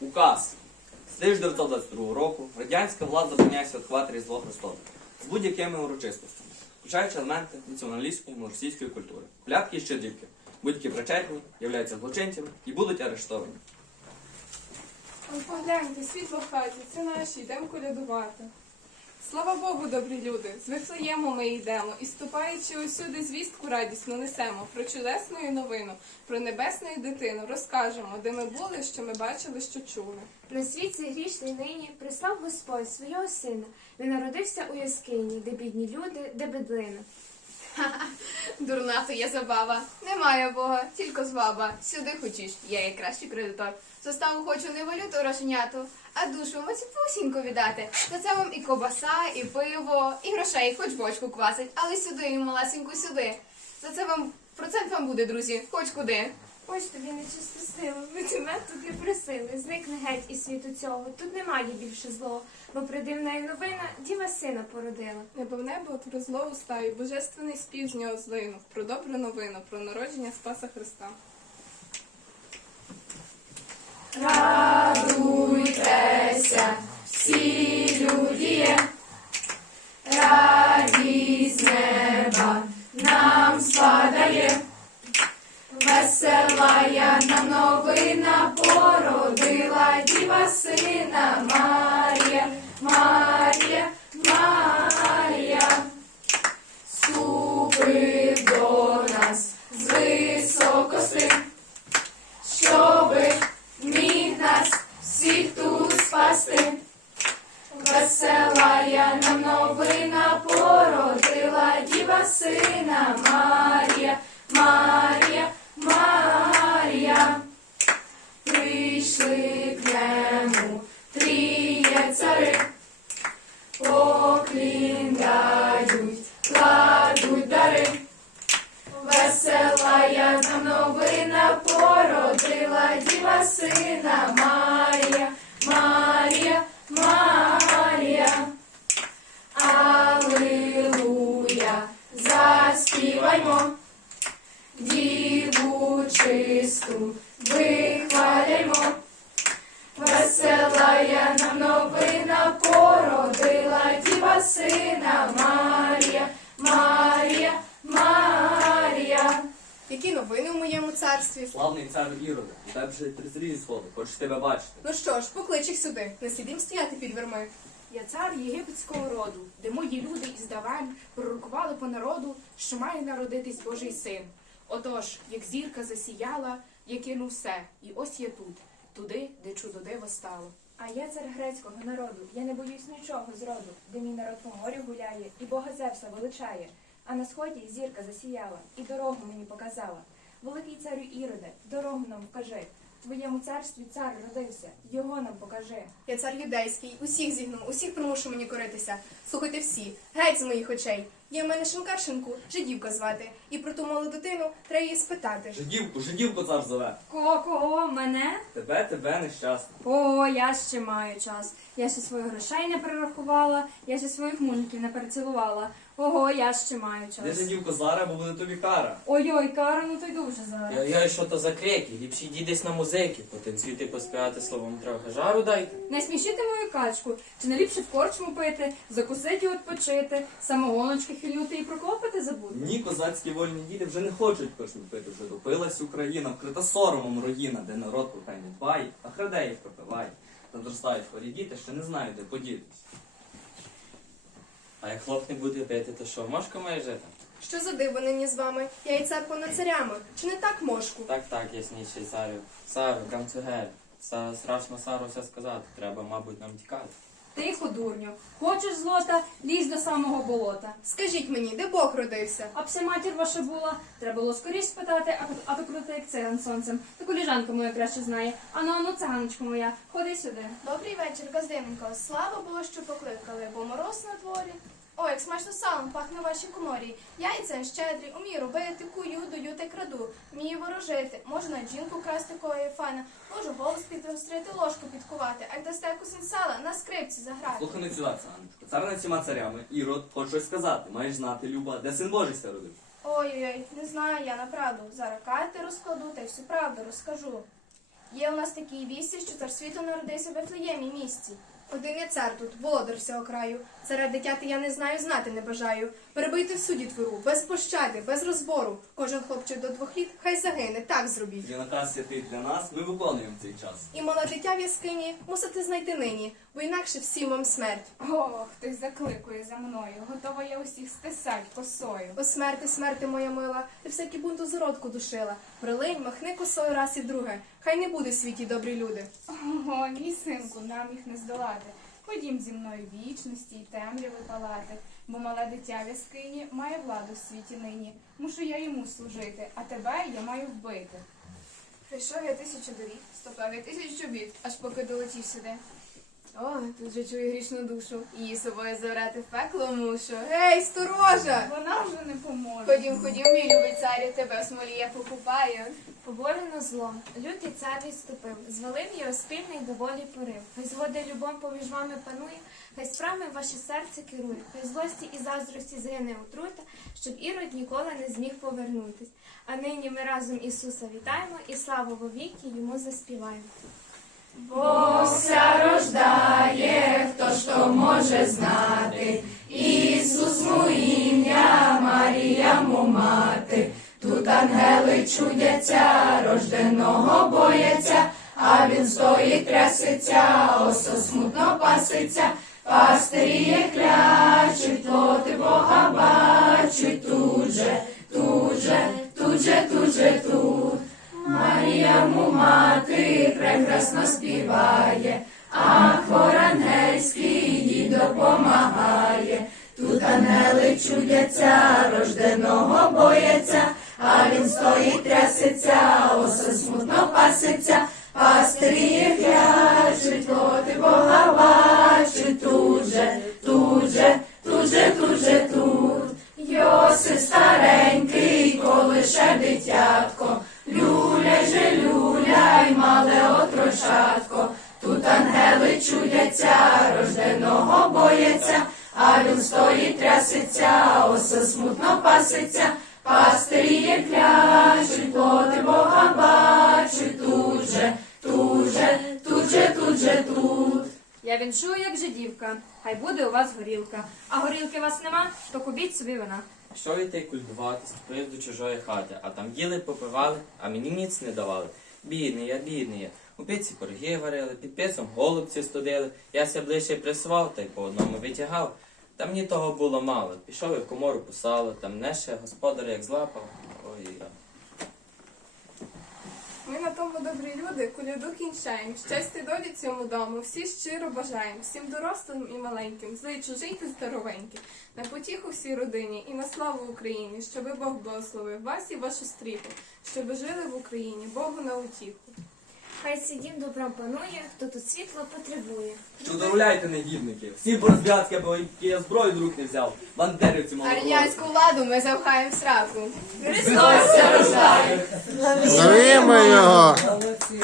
Указ. З 1922 року радянська влада забороняє святкувати Різдво Христове з будь-якими урочистостями, включаючи елементи націоналістської російської культури. Колядки і щедрівки. Будь-які причетні являються злочинцями і будуть арештовані. Погляньте, світло в хаті, це наші, йдемо колядувати. Слава Богу, добрі люди, з Вифлеєму ми йдемо, і ступаючи усюди звістку радісну несемо про чудесну новину, про небесну дитину, розкажемо, де ми були, що ми бачили, що чули. На світ цей грішний нині прислав Господь свого сина. Він народився у яскині, де бідні люди, де бедлина. Дурна то є забава. Немає Бога, тільки зваба. Сюди хочеш, я є кращий кредитор. Заставу хочу не валюту грошеняту, а душу маціпусіньку віддати. За це вам і кобаса, і пиво, і грошей, хоч бочку квасить, але сюди, і малесеньку сюди. За це вам процент вам буде, друзі, хоч куди. Ось тобі нечисто сила, ми тебе тут не просили. Зникни геть із світу цього. Тут немає більше злого, бо придивна й новина діва сина породила. Небо в небо отвор зло устаю, божественний спів з нього злинув, про добру новину, про народження Спаса Христа. Радуйтеся, всі люди, радість неба нам спадає, веселая нам новина породила діва сина Марія, Марія, Марія, ступив до нас з високости, щоби міг нас всіх тут спасти. Веселая нам новина породила діва сина Марія, Марія, Марія. Прийшли к нему тріє цари, поклін дають, кладуть дари. Веселая нам породила діва сина Марія, Марія, Марія. Алилуя, заспіваймо, діву чисту вихваляймо. Веселая нам новина породила діва сина Марія, Марія, Марія. Які новини у моєму царстві? Славний цар Іроде, у тебе вже три зрізі сходи, хочу тебе бачити. Ну що ж, поклич їх сюди, не слідім стояти під верми. Я цар єгипетського роду, де мої люди із давань пророкували по народу, що має народитись Божий син. Отож, як зірка засіяла, я кину все, і ось я тут, туди, де чудо диво стало. А я цар грецького народу, я не боюсь нічого зроду, де мій народ по морю гуляє, і Бога Зевса величає. А на сході зірка засіяла, і дорогу мені показала. Великий царю Іроде, дорогу нам вкажи. В твоєму царстві цар родився, його нам покажи. Я цар юдейський, усіх зігну, усіх примушу мені коритися. Слухайте всі, геть з моїх очей. Є в мене шинкаршинку, жидівка звати, і про ту малу дитину треба її спитати. Жидівку, жидівку цар зове. Кого, кого? Мене? Тебе, тебе нещасна. О, я ще маю час. Я ще своїх грошей не перерахувала, я ще своїх муньків не перецілувала. Ого, я ще маю Де час. жидівку зараз, бо буде тобі кара. Ой-ой, Кара, ну то йду вже зараз. Ой-ой, що то за крики? Ліпше йди десь на музики, потанцюйте, поспівати словом трохи. Жару дайте. Не смішити мою качку, чи не ліпше в корчму пити, закусити і відпочити, самогоночки хильнути і проклопити забути? Ні, козацькі вольні діти вже не хочуть кошмі пити, вже допилась Україна, вкрита соромом руїна, де народ про не дбає, а краде їх пропиває. Та зростають хворі діти, що не знають, де подітись. А як хлоп не буде пити, то що, мошка має жити? Що за диво нині з вами? Я і цар понад царями. Чи не так мошку? Так, так, ясніший царю. Сару, камцугель. Са, страшно Сару все сказати. Треба, мабуть, нам тікати. Тихо, дурню. Хочеш злота, лізь до самого болота. Скажіть мені, де Бог родився? А пся матір ваша була, треба було скоріш спитати, а, а то круто як циган сонцем. Та коліжанка моя краще знає. Ану, ану, циганочко моя, ходи сюди. Добрий вечір, газдиненько. Слава було, що покликали, бо мороз на дворі. Ой, як смачно салом пахне в вашій коморі. Яйця щедрі, умію робити, кую, даю та краду. Вмію ворожити, можу на жінку красти кої файна, можу голос підгострити, ложку підкувати, а як дасте кусень сала, на скрипці заграти. Слухай не цюватися, Анечко. Цар над всіма царями, Ірод, хоче щось сказати. Маєш знати, Люба, де син Божий ся родив. Ой-ой-ой, не знаю я на правду. Зараз карти розкладу та й всю правду розкажу. Є у нас такі вісті, що цар світу народився в Вифлеємі місті. Один є цар тут, володар всього краю. Царя дитяти я не знаю, знати не бажаю. Перебийте в суді твору, без пощади, без розбору. Кожен хлопчик до двох літ, хай загине, так зробіть. Є наказ святий для нас, ми виконуємо цей час. І мале дитя в яскині мусите знайти нині, бо інакше всім вам смерть. Ох, хтось закликує за мною. Готова я усіх стисать косою. О смерти, смерти моя мила, ти всякий бунт у зародку душила. Прилинь, махни косою раз і вдруге. Хай не буде в світі добрі люди. Ого, мій синку, нам їх не здолати. Ходім зі мною вічності й темряви палати, бо мале дитя в яскині має владу в світі нині. Мушу я йому служити, а тебе я маю вбити. Прийшов я тисячу доріг, стопав я тисячу бід, аж поки долетів сюди. О, тут же чую грішну душу. Її собою забрати в пекло мушу. Гей, сторожа! Вона вже не поможе. Ходім, ходім, мій любий царю, тебе в смолі я покупаю. Поборено злом, лютий цар відступив, звалив його спільний доволі порив. Хай згода й любов поміж вами панує, хай справами ваше серце керує, хай злості і заздрості згине отрута, щоб ірод ніколи не зміг повернутись. А нині ми разом Ісуса вітаємо і славу во віки йому заспіваємо ангели чудяться, рожденого бояться, а він стоїть трясеться, осо смутно паситься, пастиріє клячуть, лоти Бога бачить тут же, тут же, тут же, тут же, тут. Марія му мати прекрасно співає, а хор ангельський їй допомагає. Тут ангели чудяться, рожденого бояться а він стоїть, трясеться, осе смутно пасеться, пастирі глячуть, Коти Бога бачить, тут же, тут же, тут же, тут же, тут. Йосиф старенький, коли ще дитятко, люля же, люляй, мале отрошатко. Тут ангели чудяться, рожденого бояться, а він стоїть трясеться, осе смутно паситься. Я віншую, як жидівка, хай буде у вас горілка. А горілки у вас нема, то купіть собі вина. Що йти культувати, ступив до чужої хати, а там їли, попивали, а мені ніц не давали. Бідний я, бідний я. У піці пироги варили, під писом голубці студили. Я ся ближче присував та й по одному витягав. Та мені того було мало. Пішов я в комору по салу, там мене ще господар як злапав. Ой, я. Ми на тому добрі люди коляду кінчаємо. Щастя долі цьому дому, всі щиро бажаємо, всім дорослим і маленьким, злий чужий та здоровенький, на потіху всій родині і на славу Україні, щоби Бог благословив вас і вашу стріху, щоби жили в Україні, Богу на утіху. Хай цей дім добром панує, хто тут світло потребує. Що дозволяйте, негідники? Всі борозбятські, бо я зброю друг не взяв. Бандерівці А мало. радянську владу ми завхаємо в сраку. Зовімо його! Молодці.